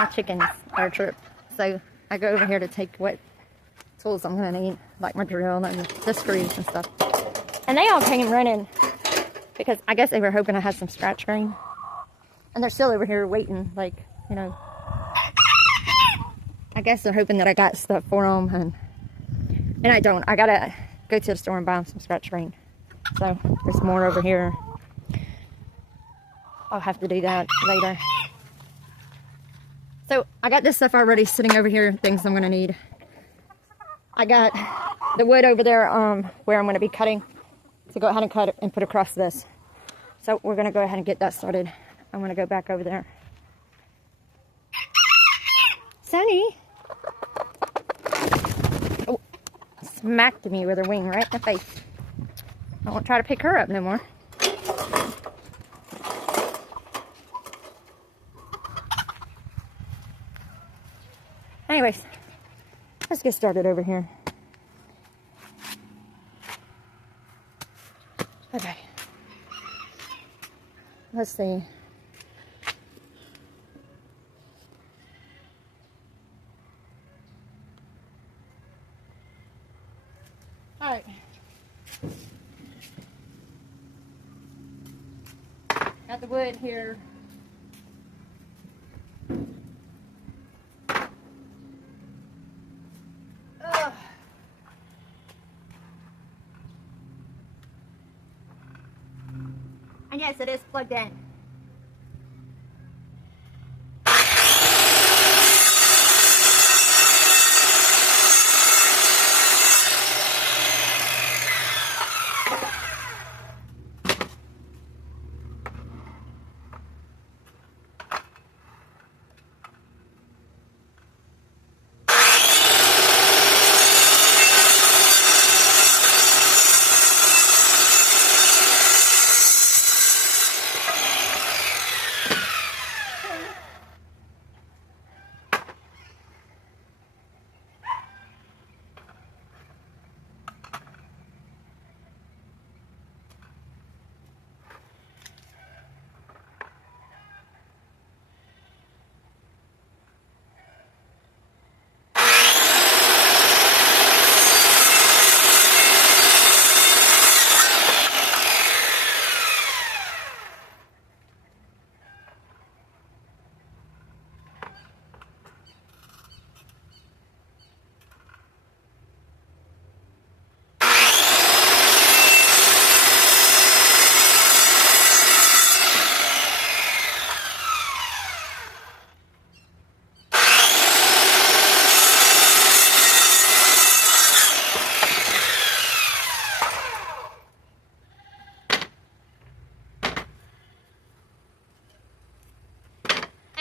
my chickens are a trip. So I go over here to take what tools I'm gonna need, like my drill and the screws and stuff. And they all came running because I guess they were hoping I had some scratch green. And they're still over here waiting, like, you know. I guess they're hoping that I got stuff for them, and I don't. I gotta go to the store and buy them some scratch green. So there's more over here. I'll have to do that later. So I got this stuff already sitting over here, things I'm gonna need. I got the wood over there where I'm gonna be cutting to go ahead and cut it and put across this. So we're gonna go ahead and get that started. I'm gonna go back over there. Sunny! Oh, smacked me with her wing right in the face. I won't try to pick her up no more. Anyways, let's get started over here. Okay. Let's see. Alright. Got the wood here. Ugh. And yes, it is plugged in.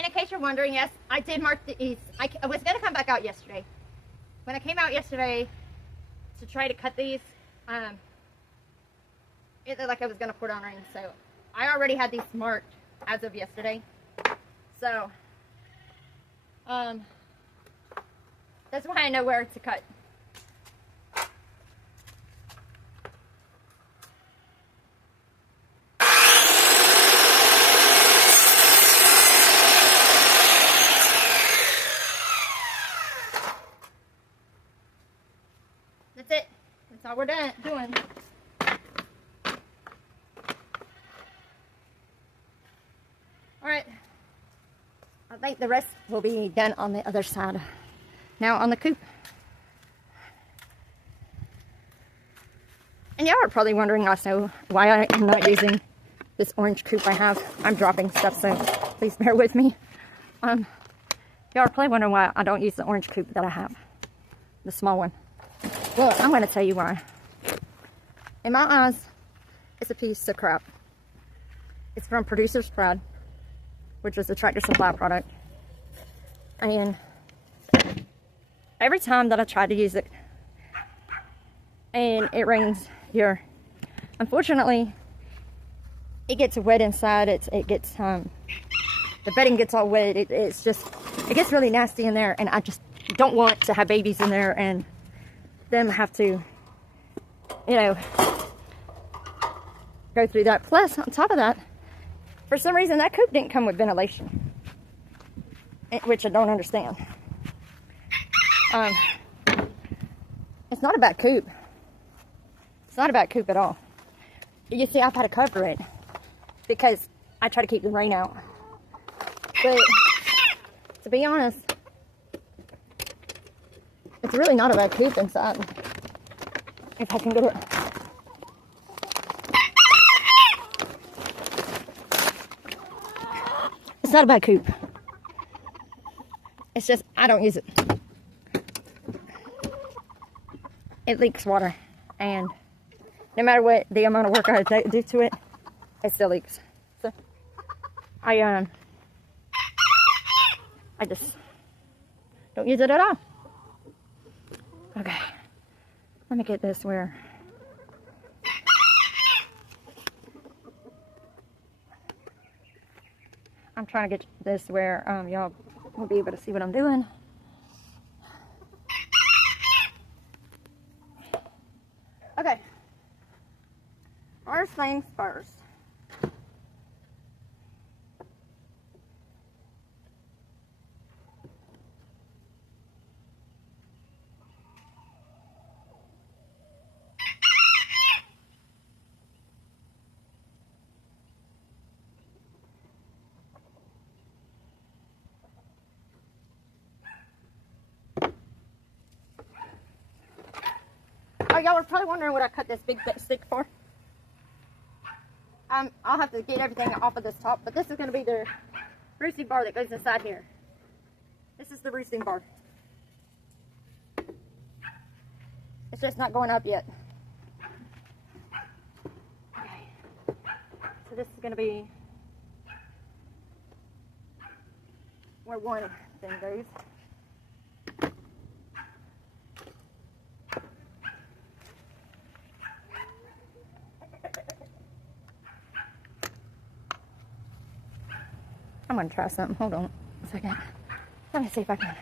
In case you're wondering, yes, I did mark these. I was going to come back out yesterday. When I came out yesterday to try to cut these, it looked like I was going to put on rings. So I already had these marked as of yesterday. So that's why I know where to cut. That's it. That's all we're doing. Alright. I think the rest will be done on the other side. Now on the coop. And y'all are probably wondering also why I am not using this orange coop I have. I'm dropping stuff, so please bear with me. Y'all are probably wondering why I don't use the orange coop that I have. The small one. Well, I'm going to tell you why. In my eyes, it's a piece of crap. It's from Producer's Pride, which is a Tractor Supply product. And every time that I try to use it, and it rains here, unfortunately, it gets wet inside. It gets, the bedding gets all wet. It gets really nasty in there, and I just don't want to have babies in there and them have to, you know, go through that. Plus, on top of that, for some reason, that coop didn't come with ventilation. which I don't understand. It's not a bad coop. It's not a bad coop at all. You see, I've had to cover it because I try to keep the rain out. But to be honest, it's really not a bad coop inside. If I can get it. It's not a bad coop. It's just, I don't use it. It leaks water. And no matter what the amount of work I do to it, it still leaks. So, I just don't use it at all. Okay. Let me get this where... I'm trying to get this where y'all will be able to see what I'm doing. Okay. First things first. Oh, y'all are probably wondering what I cut this big stick for. I'll have to get everything off of this top, but this is going to be the roosting bar that goes inside here. This is the roosting bar. It's just not going up yet. Okay. So this is going to be where one thing goes. I'm going to try something. Hold on a second. Let me see if I can.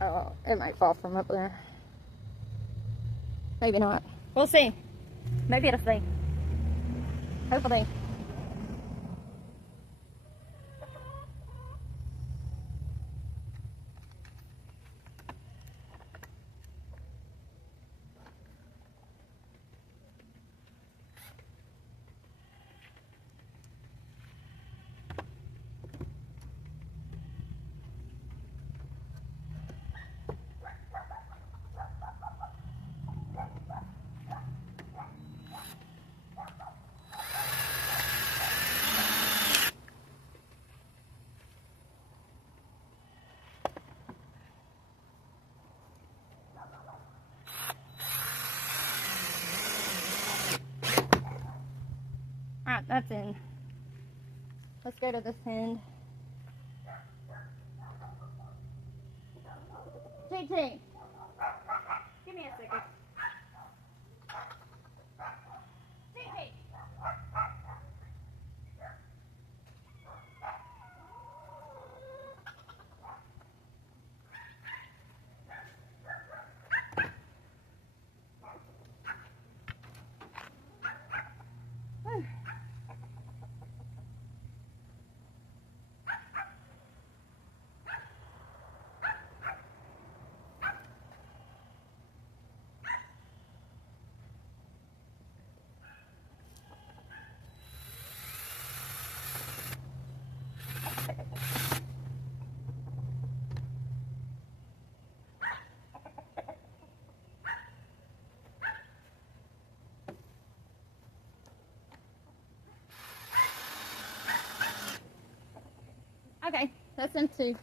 Oh, it might fall from up there. Maybe not. We'll see. Maybe it'll stay. Hopefully. Alright, that's in. Let's go to this end. JJ, give me a second. JJ. Okay, that's in two.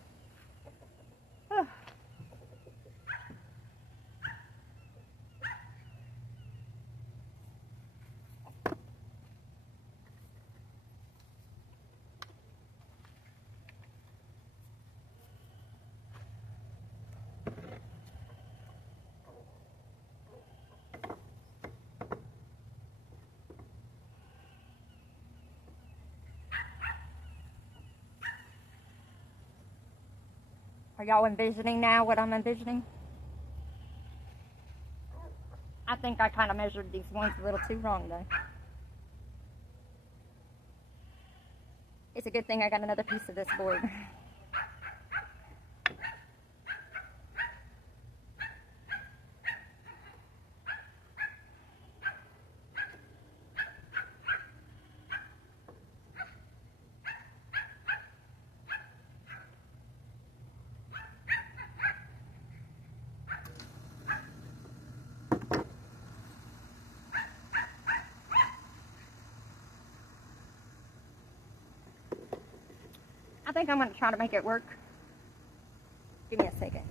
Are y'all envisioning now what I'm envisioning? I think I kind of measured these ones a little too wrong though. It's a good thing I got another piece of this board. I think I'm going to try to make it work. Give me a second.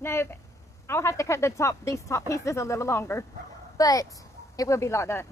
No, I'll have to cut these top pieces a little longer, but it will be like that.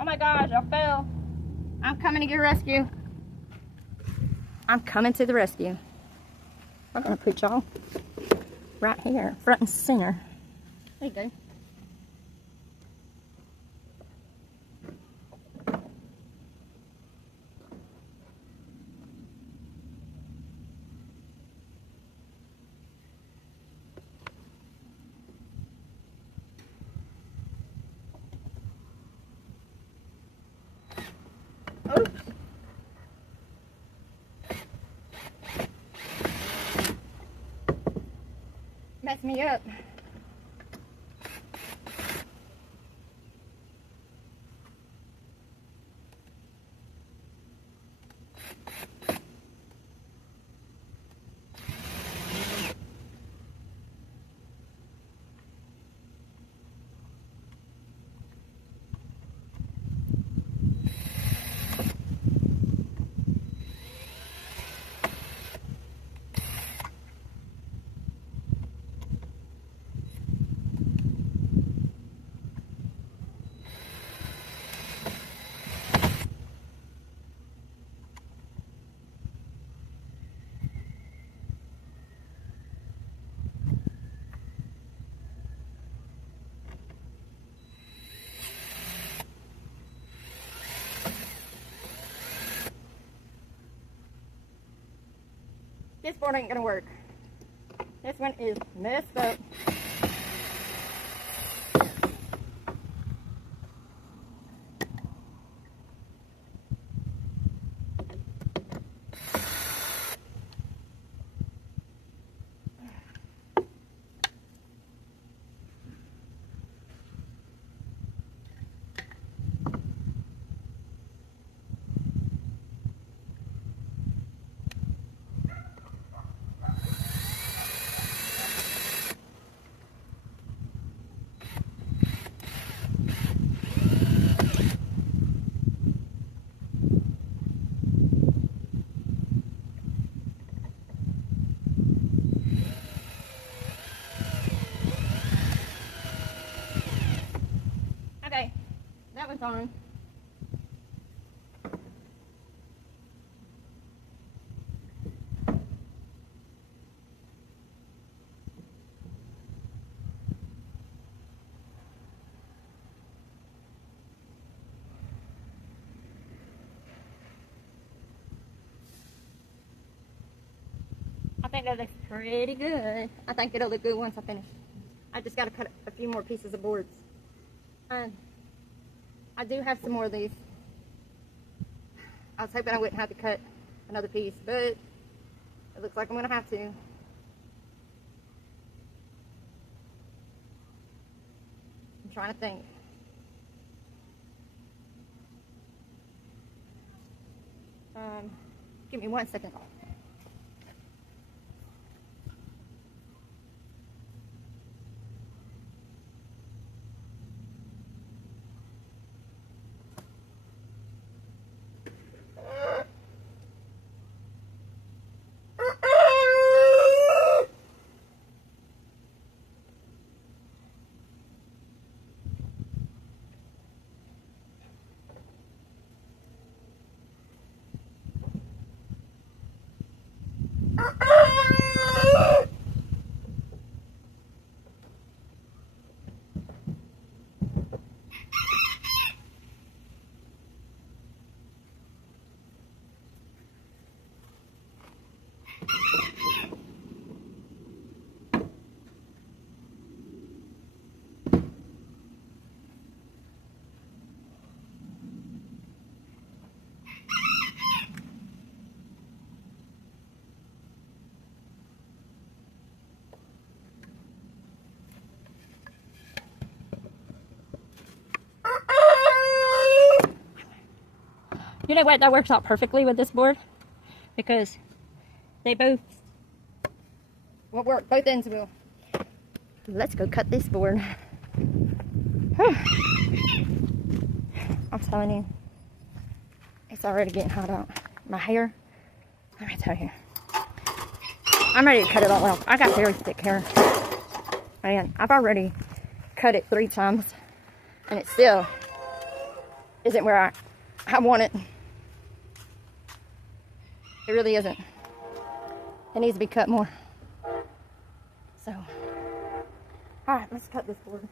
Oh my gosh, I fell. I'm coming to your rescue. I'm coming to the rescue. I'm gonna put y'all right here, front and center. There you go. Oops. Messed me up. This board ain't gonna work. This one is messed up. Okay, that one's on. I think that looks pretty good. I think it'll look good once I finish. I just got to cut a few more pieces of boards. And I do have some more of these. I was hoping I wouldn't have to cut another piece, but it looks like I'm going to have to. I'm trying to think. Give me 1 second. You know what? That works out perfectly with this board because they both will work. Both ends will. Let's go cut this board. I'm telling you, it's already getting hot out. My hair, let me tell you, I'm ready to cut it all off. I got very thick hair. Man, I've already cut it 3 times and it still isn't where I want it. It really isn't. It needs to be cut more. So, alright, let's cut this board.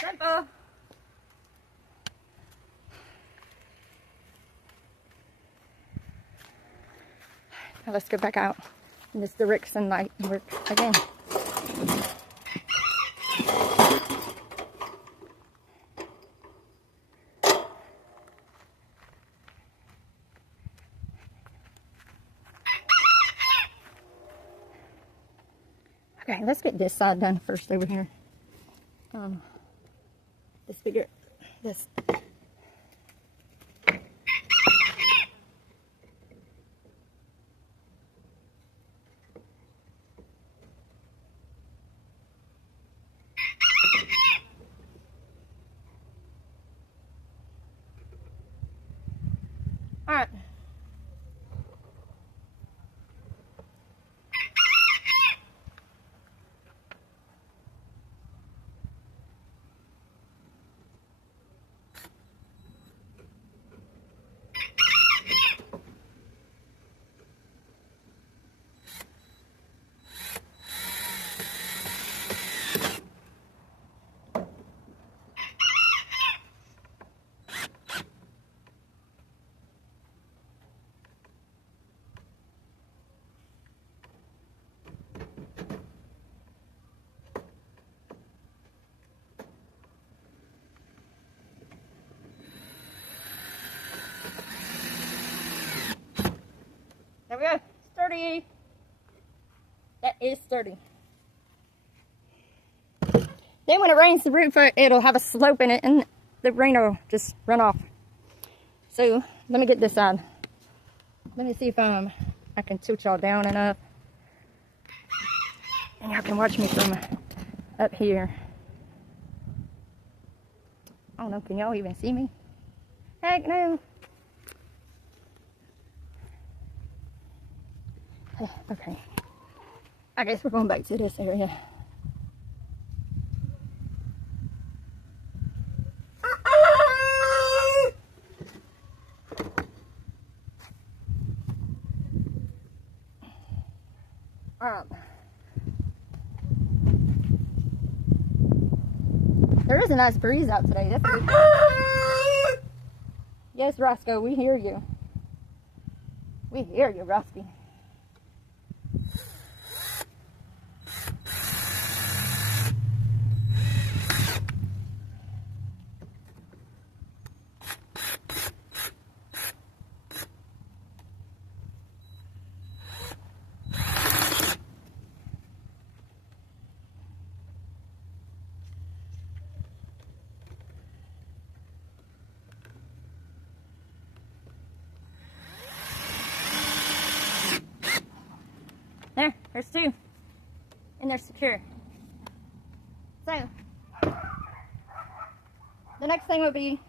Simple. Now let's go back out and this direction light work again. Okay, let's get this side done first over here. This bigger, this. All right. There we go. Sturdy. That is sturdy. Then when it rains, the roof, it'll have a slope in it and the rain will just run off. So let me get this side. Let me see if I can tilt y'all down enough. And y'all can watch me from up here. I don't know, can y'all even see me? Heck no. Okay, I guess we're going back to this area. There is a nice breeze out today. That's good. Yes, Roscoe, we hear you. We hear you, Rusty. There's two. And they're secure. So, the next thing would be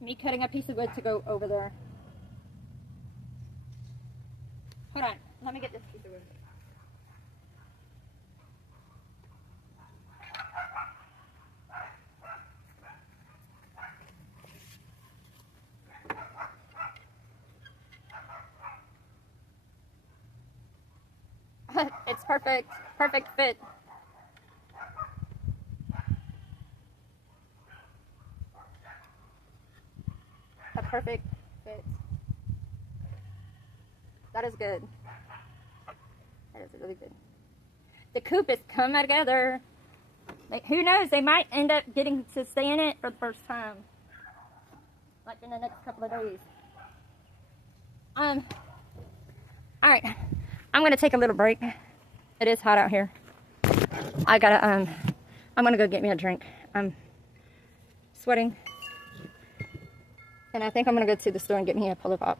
me cutting a piece of wood to go over there. Hold on, let me get this piece of wood. It's perfect fit. A perfect fit. That is good. That is really good. The coop is coming together. Who knows, they might end up getting to stay in it for the first time. Like in the next couple of days. Alright. I'm gonna take a little break. It is hot out here. I'm gonna go get me a drink. I'm sweating. And I think I'm gonna go to the store and get me a Polar Pop.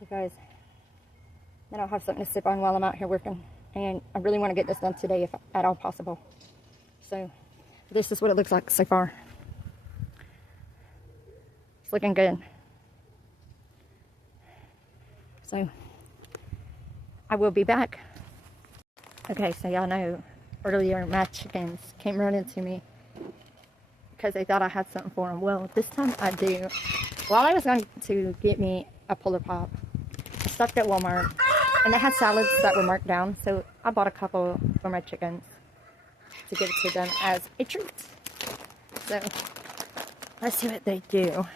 Because then I'll have something to sip on while I'm out here working. And I really want to get this done today if at all possible. So this is what it looks like so far. It's looking good. So I will be back. Okay, so y'all know earlier my chickens came running to me because they thought I had something for them. Well, this time I do. While I was going to get me a Polar Pop, I stopped at Walmart and they had salads that were marked down, so I bought a couple for my chickens to give it to them as a treat. So let's see what they do.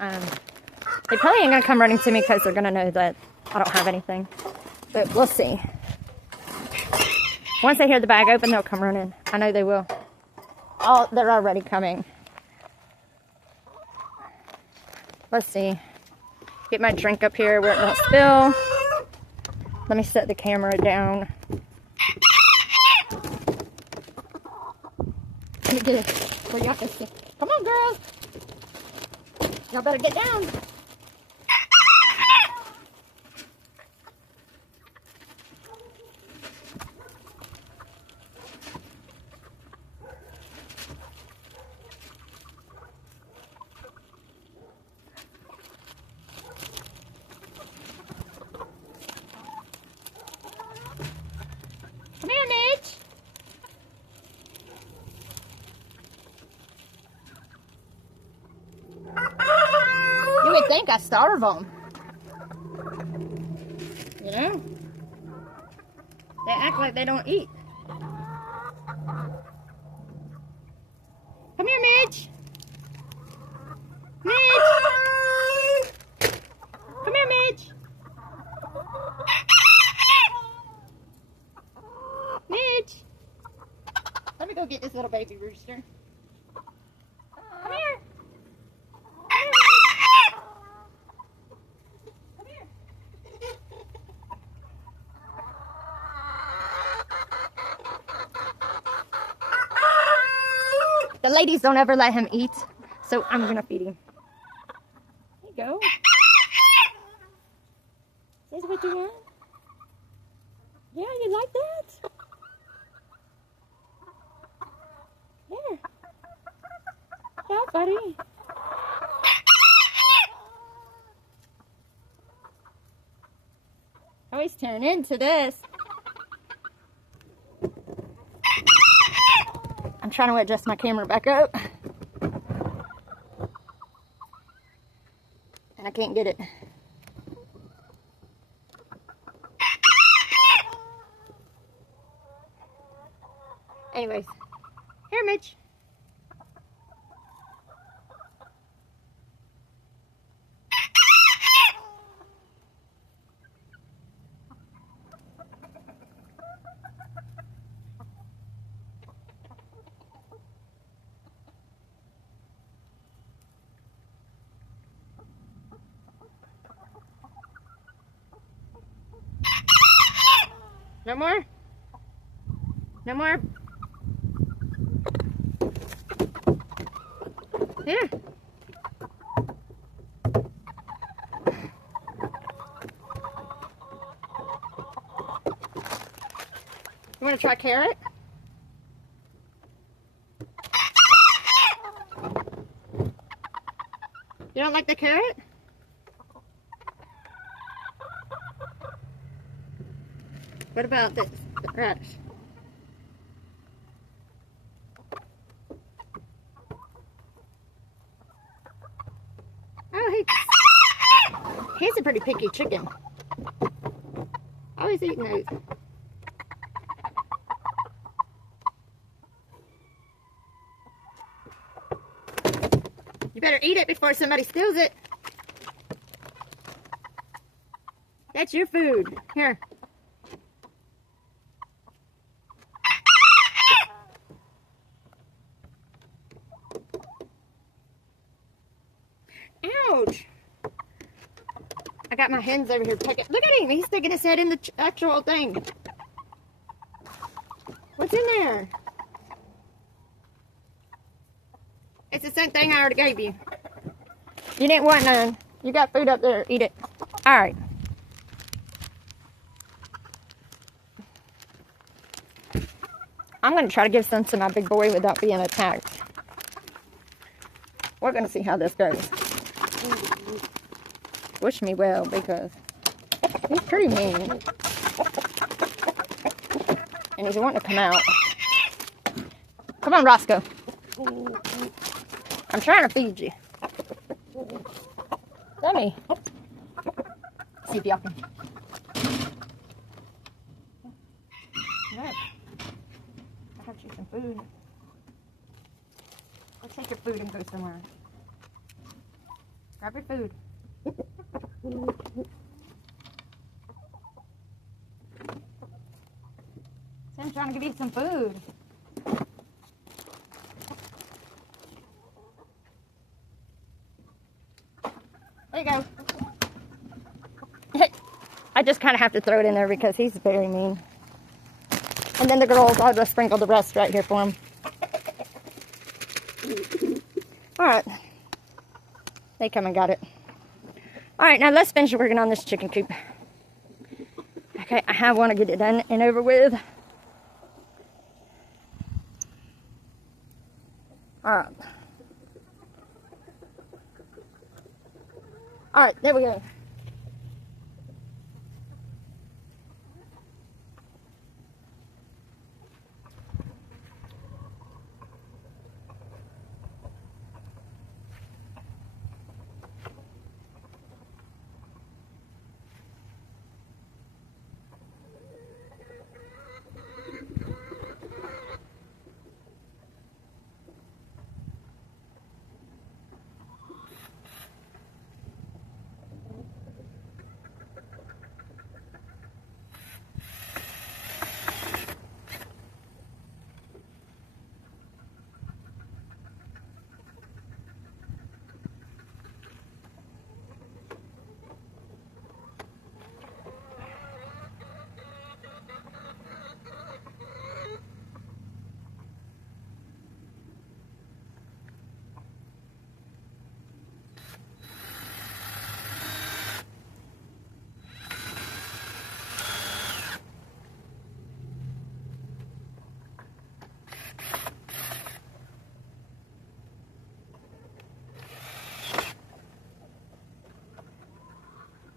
They probably ain't gonna come running to me because they're gonna know that I don't have anything. But we'll see. Once they hear the bag open, they'll come running. I know they will. Oh, they're already coming. Let's see. Get my drink up here where it won't spill. Let me set the camera down. Let me get it where y'all can see. Come on, girls. Y'all better get down. Come here, Mitch. You would think I starve them. You know? They act like they don't eat. Come here, Mitch. Mitch. Come here, Mitch. Mitch. Let me go get this little baby rooster. Come here. Come here. The ladies don't ever let him eat, so I'm gonna feed him. There you go. This is what you want? Yeah, you like that? Yeah. Yeah, buddy. Oh, he's turning into this. I'm trying to adjust my camera back up. And I can't get it. Anyways, here, Mitch. No more? No more? Here. You want to try carrot? You don't like the carrot? What about this? The radish? Oh, he's a pretty picky chicken. Always eating those. You better eat it before somebody steals it. That's your food. Here. Ouch. I got my hens over here pecking. Look at him. He's sticking his head in the actual thing. What's in there? It's the same thing I already gave you. You didn't want none. You got food up there. Eat it. All right. I'm going to try to give some to my big boy without being attacked. We're going to see how this goes. Wish me well, because he's pretty mean. And he's wanting to come out. Come on, Roscoe. I'm trying to feed you. Let me see if y'all can. Look. I got you some food. Go take your food and go somewhere. Grab your food. I'm trying to give you some food. There you go. I just kind of have to throw it in there because he's very mean. And then the girls, I'll just sprinkle the rest right here for him. Alright. They come and got it. Alright, now let's finish working on this chicken coop. Okay, I want to get it done and over with. Alright. Alright, there we go.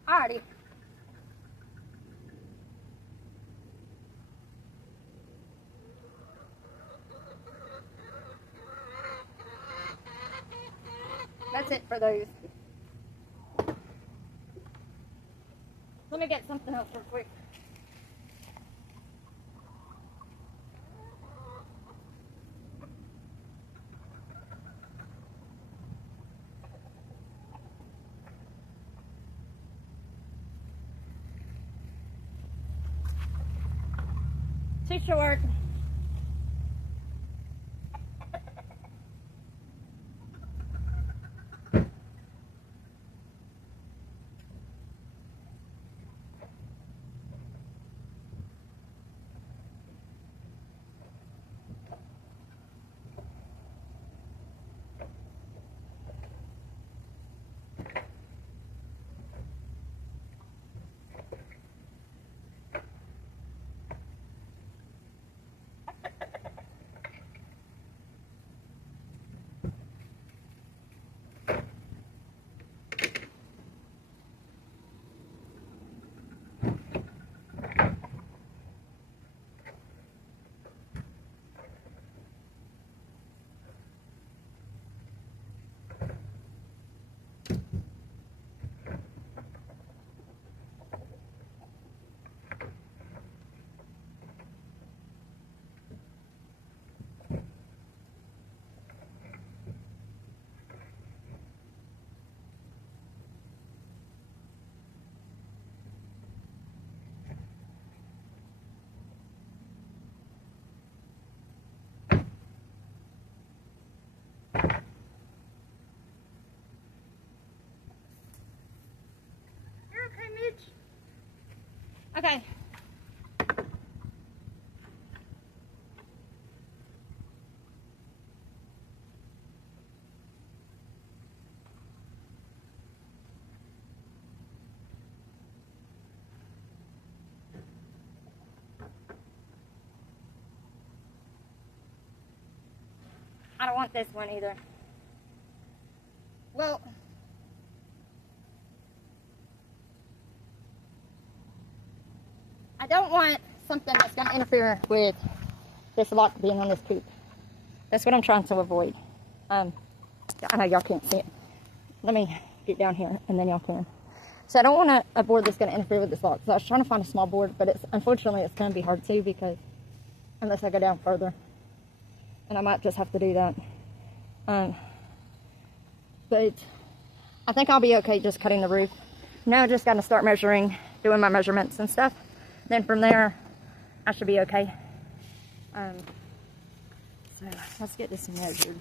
Alrighty. That's it for those. Let me get something else real quick. Too short. Okay. I don't want this one either. Well, I don't want something that's going to interfere with this lock being on this coop. That's what I'm trying to avoid. I know y'all can't see it. Let me get down here and then y'all can. So I don't want a board that's going to interfere with this lock. So I was trying to find a small board, but unfortunately it's going to be hard to, because unless I go down further, and I might just have to do that. But I think I'll be okay just cutting the roof. Now I just got to start measuring, doing my measurements and stuff. Then from there, I should be okay. So let's get this measured.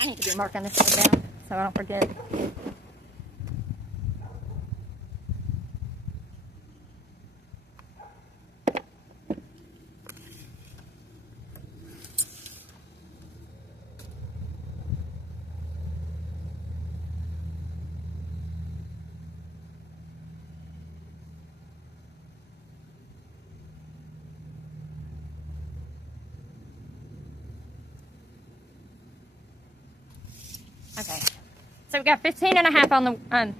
I need to be marking this one down so I don't forget. Okay, so we got 15.5 on the,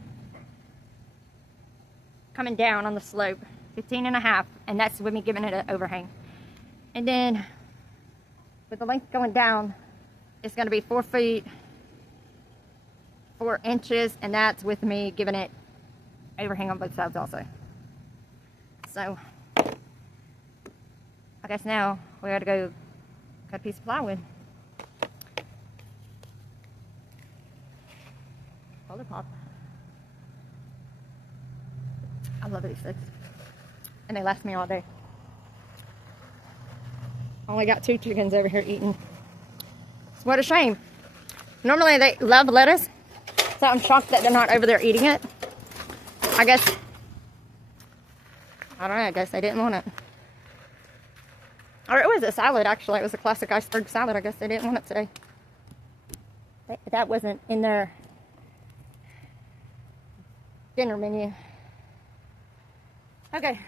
coming down on the slope, 15.5, and that's with me giving it an overhang. And then with the length going down, it's going to be 4 feet, 4 inches, and that's with me giving it overhang on both sides also. So I guess now we got to go cut a piece of plywood. Pop. I love these things, and they last me all day. Only got 2 chickens over here eating. What a shame. Normally they love lettuce, so I'm shocked that they're not over there eating it. I guess, I don't know, I guess they didn't want it. Or it was a salad, actually. It was a classic iceberg salad. I guess they didn't want it today. That wasn't in their dinner menu. Okay.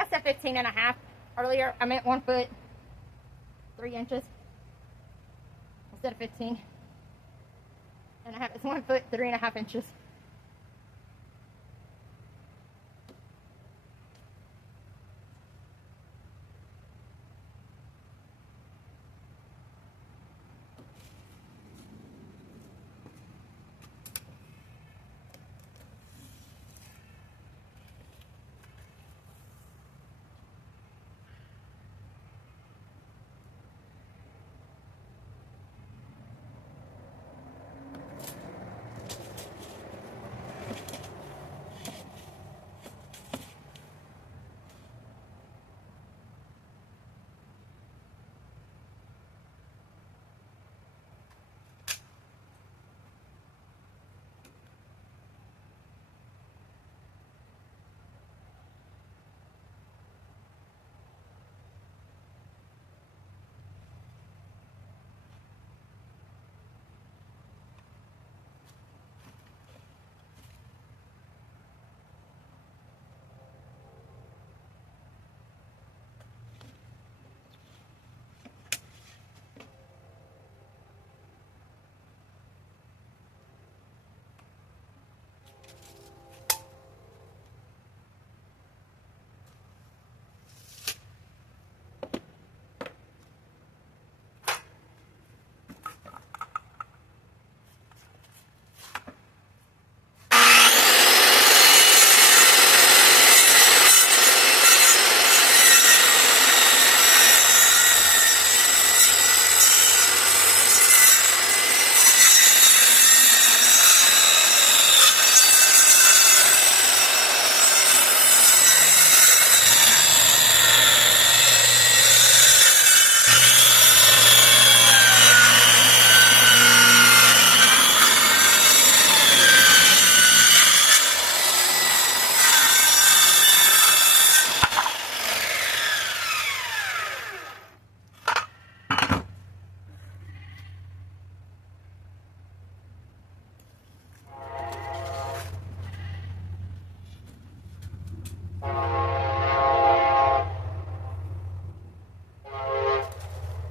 I said 15.5 earlier, I meant 1 foot 3 inches instead of 15.5. It's 1 foot 3.5 inches.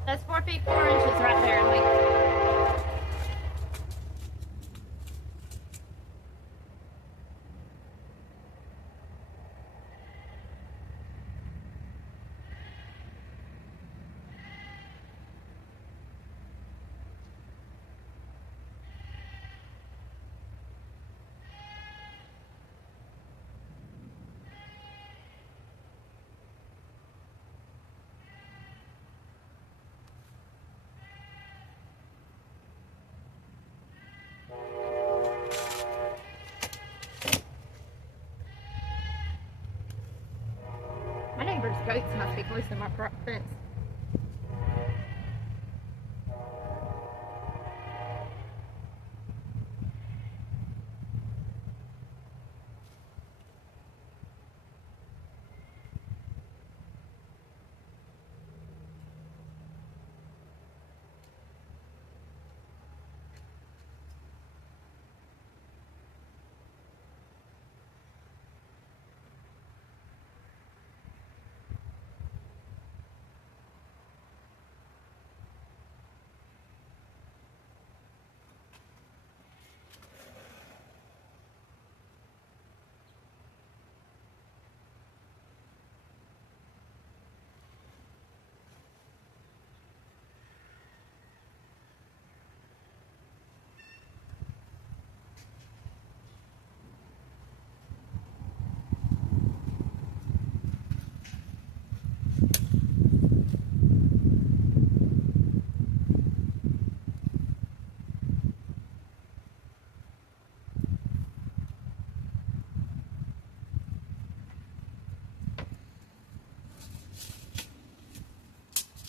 That's 4 feet 4 inches right there. Like, my neighbor's goats must be close to my fence.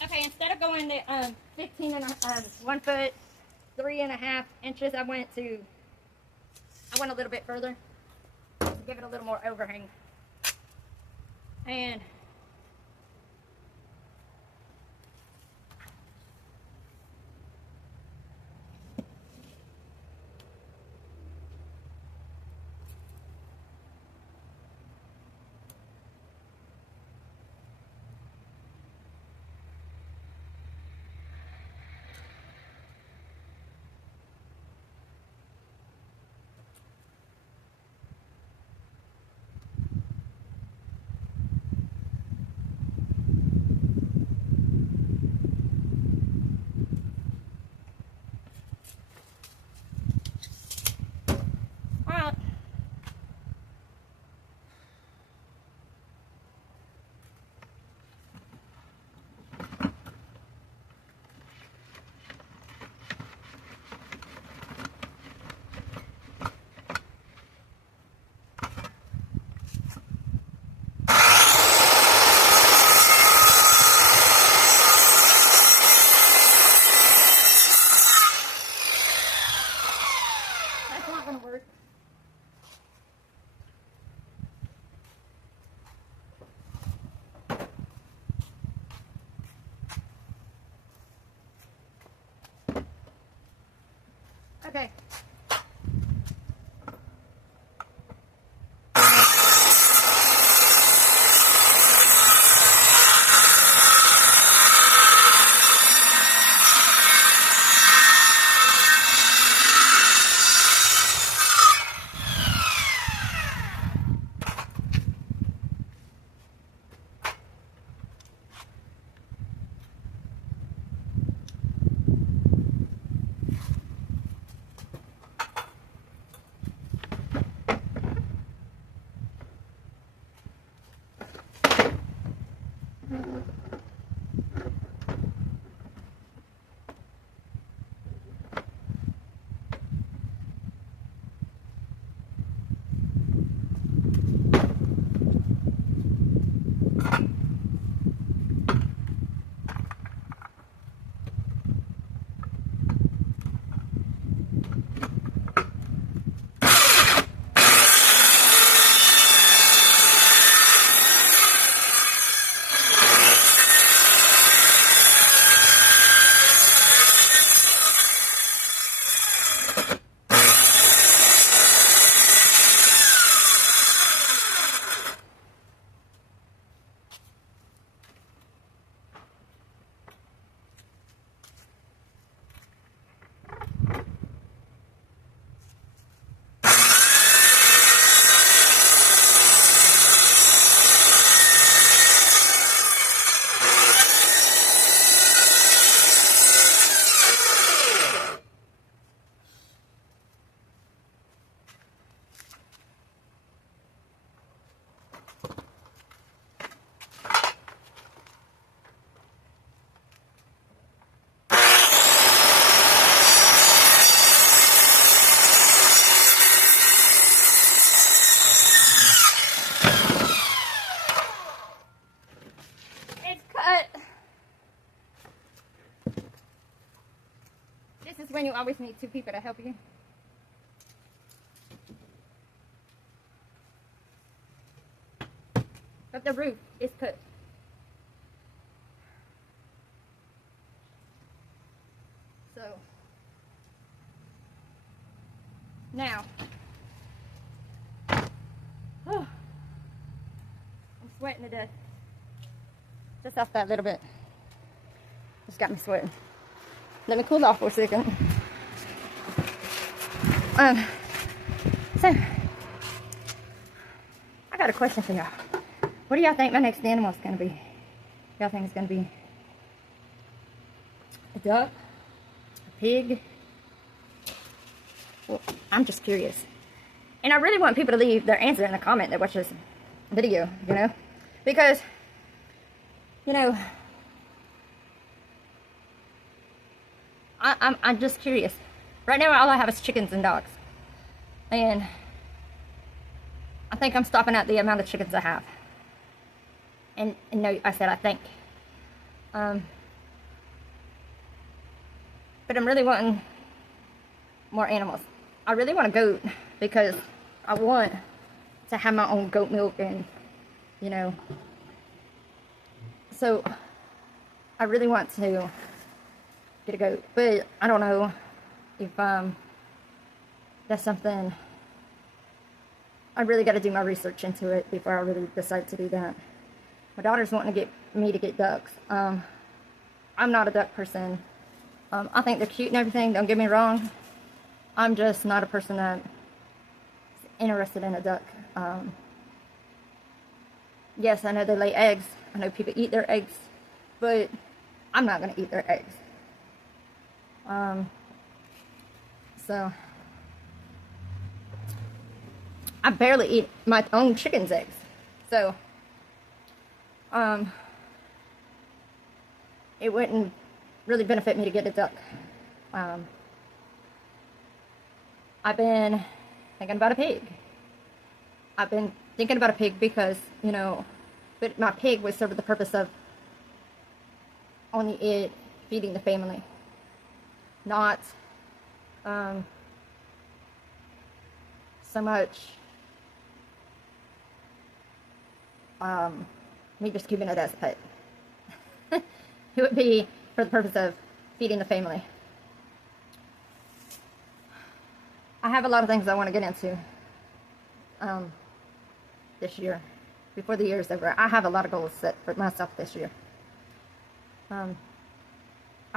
Okay, instead of going to 1 foot 3.5 inches, I went a little bit further to give it a little more overhang. And Okay. It's cut. This is when you always need two people to help you. But the roof is cut. So now, I'm sweating to death. Just off that little bit. Just got me sweating. Let me cool off for a second. So, I got a question for y'all. What do y'all think my next animal is going to be? Y'all think it's going to be a duck? A pig? Well, I'm just curious. And I really want people to leave their answer in the comment that watch this video, you know? Because, you know, I'm just curious. Right now, all I have is chickens and dogs. And I think I'm stopping at the amount of chickens I have. And no, I said I think. But I'm really wanting more animals. I really want a goat because I want to have my own goat milk and, you know. So, I really want to get a goat. But I don't know if that's something. I really got to do my research into it before I really decide to do that. My daughter's wanting to get me to get ducks. I'm not a duck person. I think they're cute and everything, don't get me wrong. I'm just not a person that's interested in a duck. Yes, I know they lay eggs. I know people eat their eggs. But I'm not going to eat their eggs. So, I barely eat my own chicken's eggs. So, it wouldn't really benefit me to get a duck. I've been thinking about a pig. I've been thinking about a pig because, you know, but my pig would serve the purpose of only it feeding the family. Not, so much, me just keeping it as a pet. It would be for the purpose of feeding the family. have a lot of things I want to get into this year, before the year is over. I have a lot of goals set for myself this year. I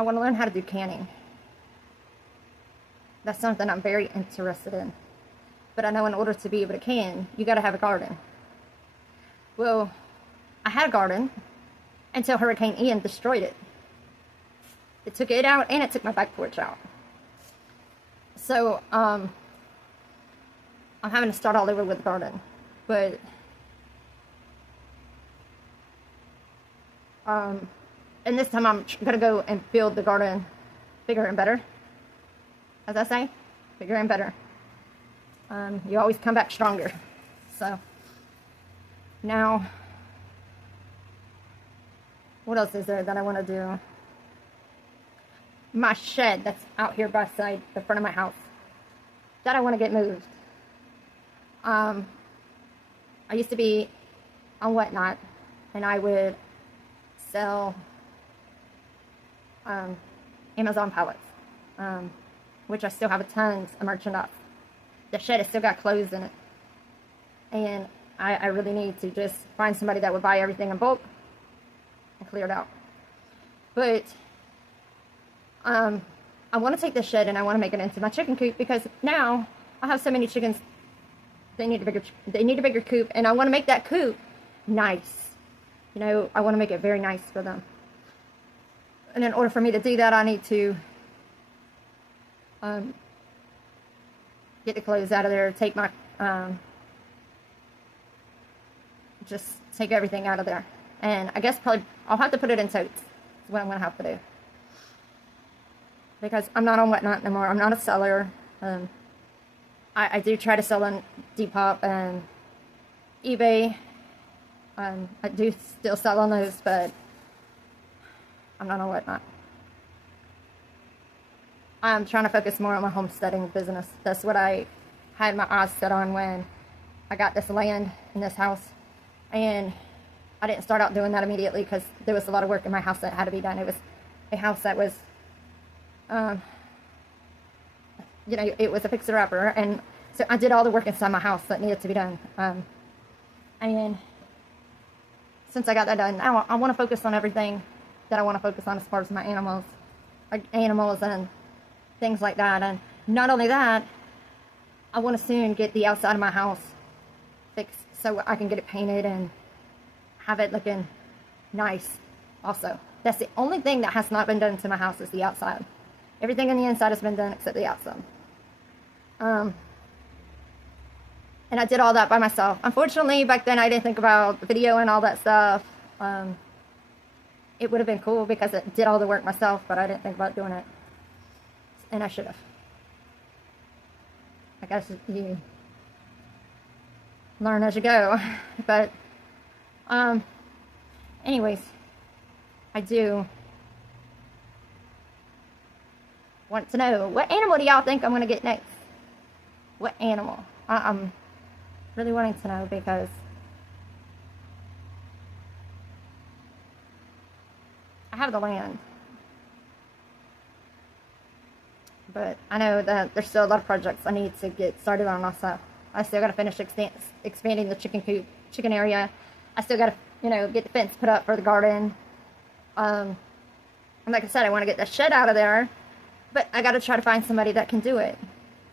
want to learn how to do canning. That's something I'm very interested in. But I know in order to be able to can, you got to have a garden. Well, I had a garden until Hurricane Ian destroyed it. It took it out and it took my back porch out. So, I'm having to start all over with the garden. But, and this time I'm going to go and build the garden bigger and better. As I say, bigger and better. You always come back stronger. So, now, what else is there that I want to do? My shed that's out here beside the front of my house, that I want to get moved. I used to be on Whatnot, and I would sell Amazon pallets, which I still have a tons of merchandise. The shed has still got clothes in it, and I really need to just find somebody that would buy everything in bulk and clear it out. But I want to take this shed and I want to make it into my chicken coop, because now I have so many chickens. They need a bigger coop, and I want to make that coop nice. You know, I want to make it very nice for them. And in order for me to do that, I need to get the clothes out of there, take my just take everything out of there. And I guess probably I'll have to put it in totes. That's what I'm going to have to do. Because I'm not on Whatnot anymore. I'm not a seller. I do try to sell on Depop and eBay. I do still sell on those, but I'm not on Whatnot. I'm trying to focus more on my homesteading business. That's what I had my eyes set on when I got this land in this house. And I didn't start out doing that immediately because there was a lot of work in my house that had to be done. It was a house that was, you know, it was a fixer-upper. And so I did all the work inside my house that needed to be done. And since I got that done, now I want to focus on everything that I want to focus on as far as my animals and things like that. And not only that, I want to soon get the outside of my house fixed so I can get it painted and have it looking nice also. That's the only thing that has not been done to my house, is the outside. Everything on the inside has been done except the outside. And I did all that by myself. Unfortunately, back then I didn't think about video and all that stuff. It would have been cool because it did all the work myself, but I didn't think about doing it. And I should have. I guess you learn as you go. But, anyways, I do want to know, what animal do y'all think I'm going to get next? What animal? I'm really wanting to know, because I have the land. But I know that there's still a lot of projects I need to get started on also. I still got to finish expanding the chicken area. I still got to, you know, get the fence put up for the garden. And like I said, I want to get the shed out of there. But I got to try to find somebody that can do it,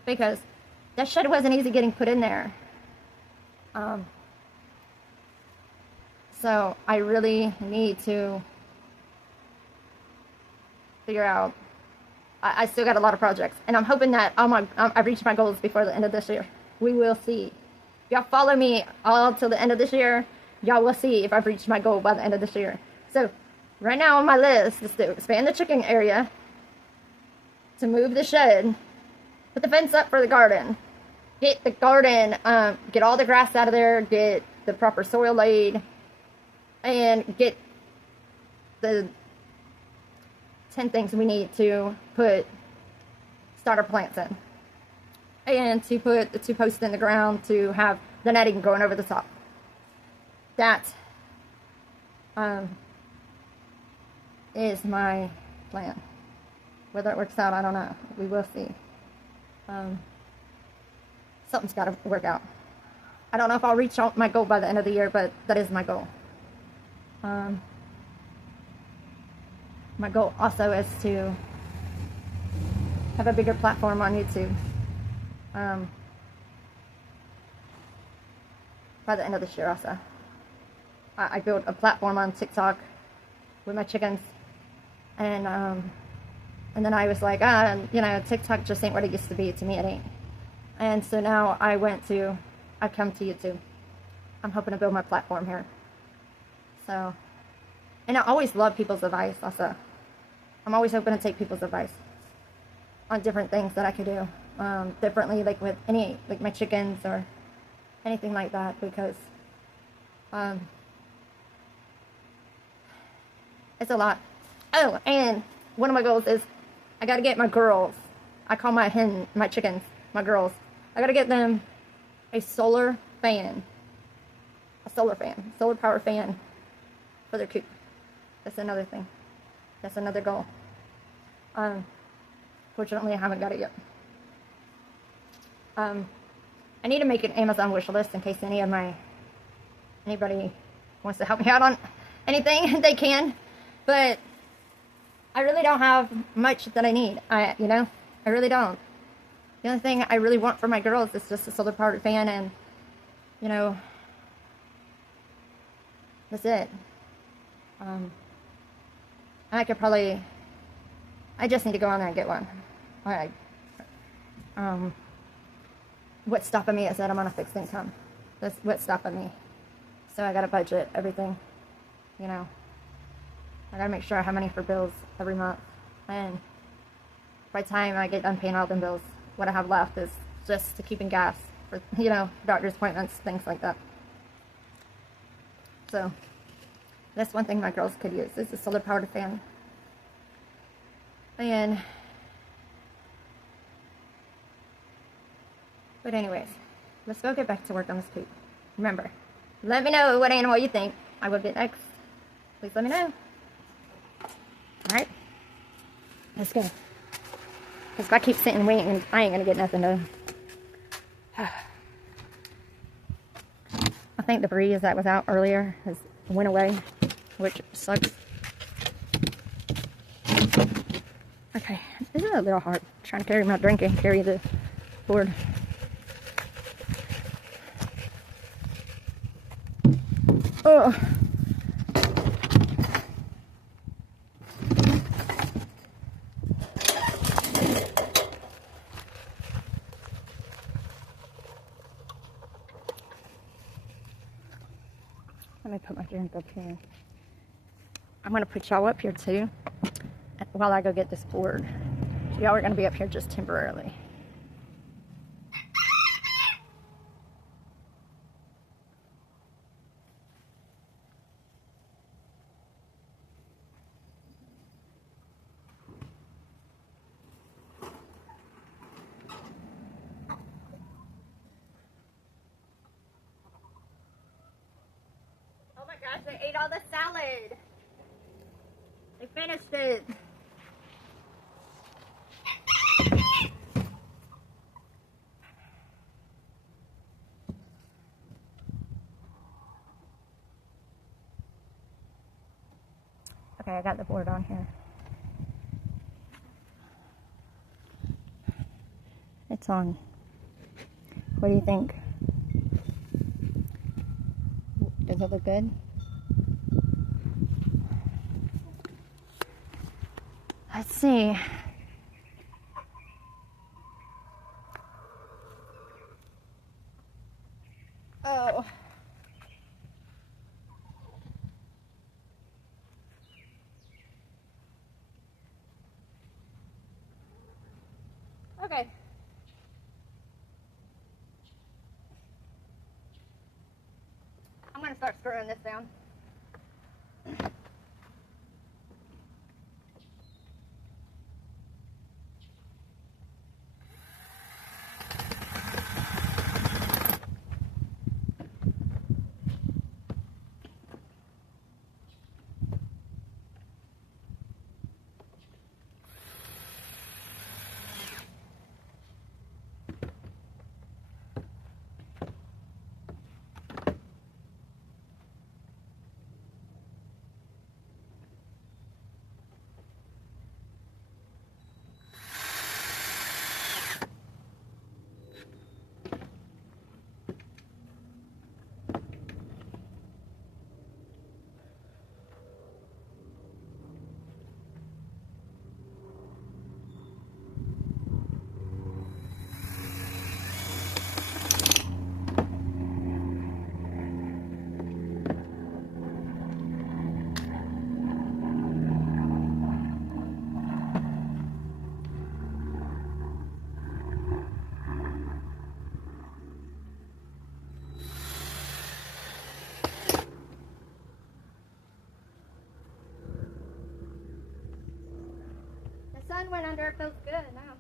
because that shed wasn't easy getting put in there. So I really need to figure out. I still got a lot of projects, and I'm hoping that I've reached my goals before the end of this year. We will see. If y'all follow me all till the end of this year, y'all will see if I've reached my goal by the end of this year. So right now on my list is to expand the chicken area, to move the shed, put the fence up for the garden, get the garden, get all the grass out of there, get the proper soil laid, and get the 10 things we need to put starter plants in. And to put the 2 posts in the ground to have the netting going over the top. That is my plan. Whether it works out, I don't know. We will see. something's got to work out. I don't know if I'll reach out my goal by the end of the year, but that is my goal. My goal also is to have a bigger platform on YouTube by the end of this year also. I built a platform on TikTok with my chickens, and then I was like, you know, TikTok just ain't what it used to be. To me, it ain't. And so now I've come to YouTube. I'm hoping to build my platform here. So, and I always love people's advice also. I'm always hoping to take people's advice on different things that I could do differently, like with like my chickens or anything like that, because it's a lot. Oh, and one of my goals is I gotta get my girls, I call my chickens, my girls, I gotta get them a solar fan. Solar power fan for their coop. That's another thing. That's another goal. Fortunately, I haven't got it yet. I need to make an Amazon wish list in case anybody wants to help me out on anything they can. But I really don't have much that I need. I really don't. The only thing I really want for my girls is just a solar powered fan, and you know, that's it. I just need to go on there and get one. Alright. What's stopping me is that I'm on a fixed income. That's what's stopping me. So I gotta budget everything. You know, I gotta make sure I have money for bills every month. And by the time I get done paying all them bills, what I have left is just to keep in gas for, you know, doctor's appointments, things like that. So that's one thing my girls could use, is a solar powered fan. But anyways, let's go get back to work on this coop. Remember, let me know what animal you think I will get next. Please let me know. Alright, let's go. Because if I keep sitting and waiting, I ain't gonna get nothing done. I think the breeze that was out earlier went away, which sucks. Okay, this is a little hard, trying to carry my drink and carry the board. Oh. Let me put my drink up here. I'm going to put y'all up here too while I go get this board. Y'all are going to be up here just temporarily. Oh my gosh, they ate all the salad. They finished it. Okay, I got the board on here. It's on. What do you think? Does it look good? Let's see. Oh. Okay. I'm going to start screwing this down. sun went under. It feels good now.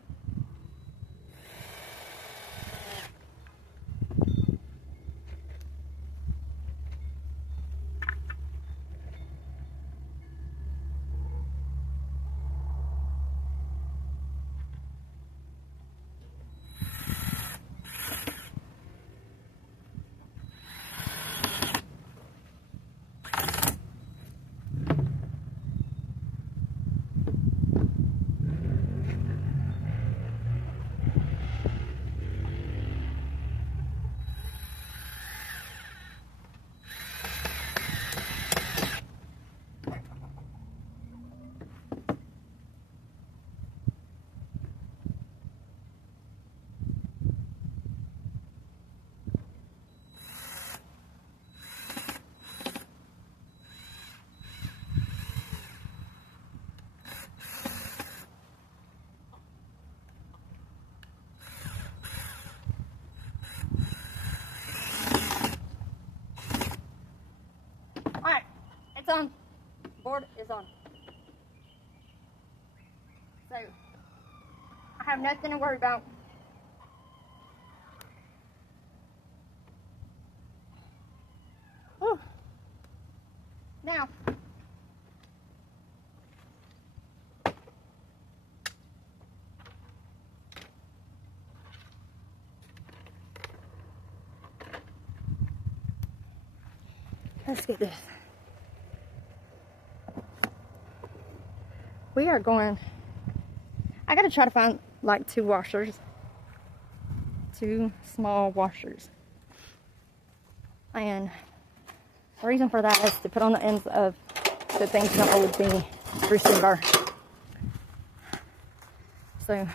Alright, it's on. Board is on. So, I have nothing to worry about. Whew. Now, let's get this. We are going, I gotta try to find like 2 washers. 2 small washers. And the reason for that is to put on the ends of the things that hold the roosting bar. So,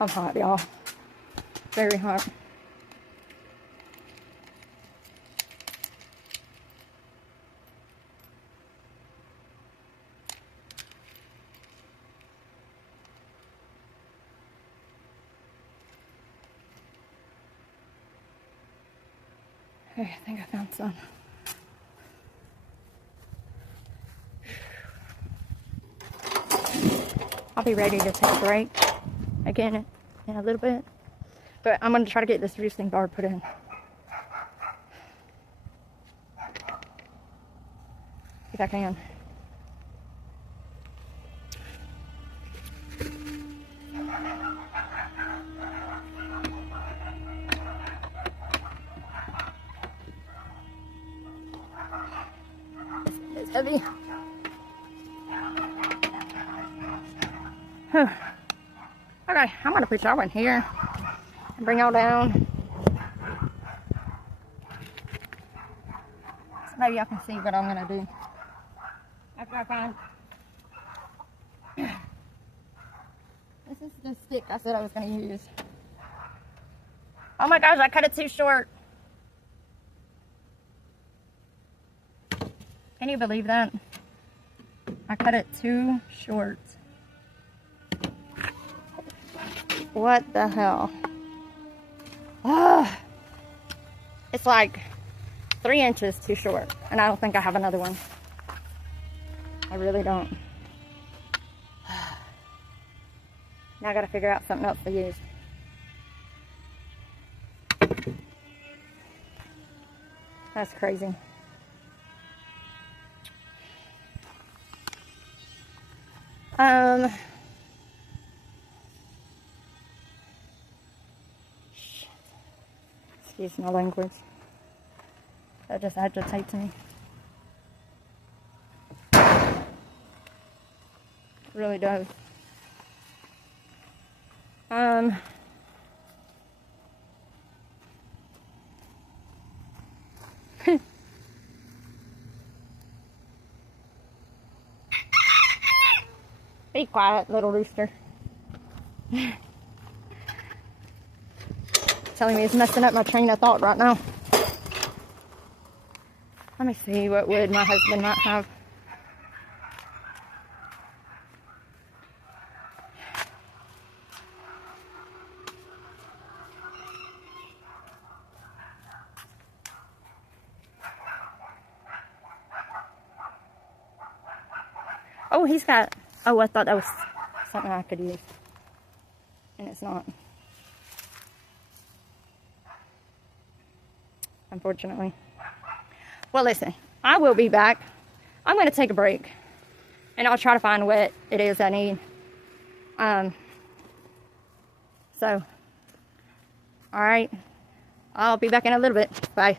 I'm hot, y'all. Very hot. Okay, I think I found some. I'll be ready to take a break again in a little bit. But I'm going to try to get this roosting bar put in. If I can. It's heavy. Whew. Okay, I'm gonna put y'all in here and bring y'all down. So maybe y'all can see what I'm gonna do after I find. This is the stick I said I was gonna use. Oh my gosh, I cut it too short. Can you believe that? I cut it too short. What the hell? Ah, it's like 3 inches too short, and I don't think I have another one. I really don't. Now I gotta figure out something else to use. That's crazy. Excuse my language. That just agitates me. It really does. Be quiet, little rooster. Telling me it's messing up my train of thought right now. Let me see what wood my husband might have. Oh, he's got, oh, I thought that was something I could use. And it's not. Unfortunately. Well, listen, I will be back. I'm going to take a break. And I'll try to find what it is I need. So, alright. I'll be back in a little bit. Bye.